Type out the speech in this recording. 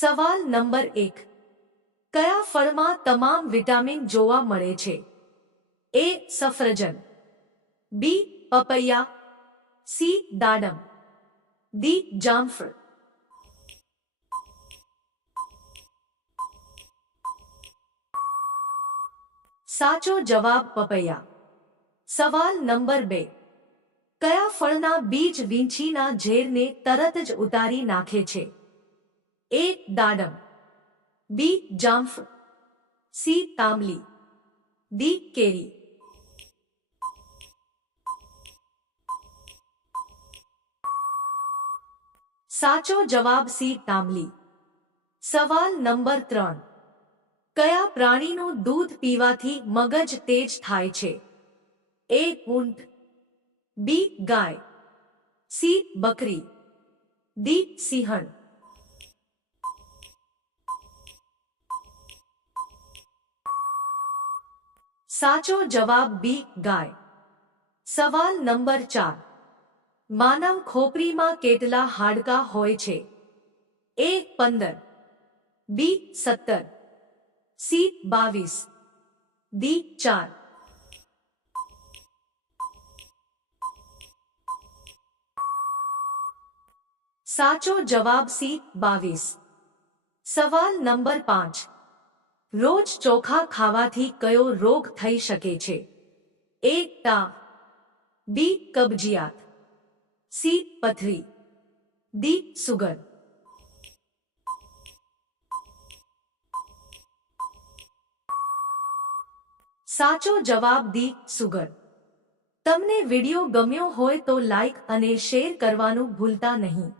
સવાલ નંબર એક. કયા ફળમાં તમામ વિટામિન જોવા મળે છે? એ, સફરજન. બી, પપૈયા. સી, દાડમ. ડી, જામફળ. સાચો જવાબ પપૈયા. સવાલ નંબર બે. કયા ફળના બીજ વીંછીના ઝેરને તરત જ ઉતારી નાખે છે? એ દાડમ બી જામફ સી તાંબલી ડી કેરી સાચો જવાબ સી તાંબલી સવાલ નંબર ત્રણ. કયા પ્રાણીનું દૂધ પીવાથી મગજ તેજ થાય છે? એ ઊંટ બી ગાય સી બકરી ડી સિંહણ સાચો જવાબ બી ગાય સવાલ નંબર ચાર માનવ ખોપરીમાં કેટલા હાડકાં હોય છે એ પંદર બી સત્તર સી બાવીસ ડી ચાર સાચો જવાબ સી બાવીસ સવાલ નંબર પાંચ રોજ ચોખા ખાવાથી કયો રોગ થઈ શકે છે? એ, તા. બી, કબજિયાત. સી, પથરી. D, sugar. સાચો જવાબ દી સુગર. તમને વિડિયો ગમ્યો હોય તો લાઈક અને શેર કરવાનું ભૂલતા નહીં.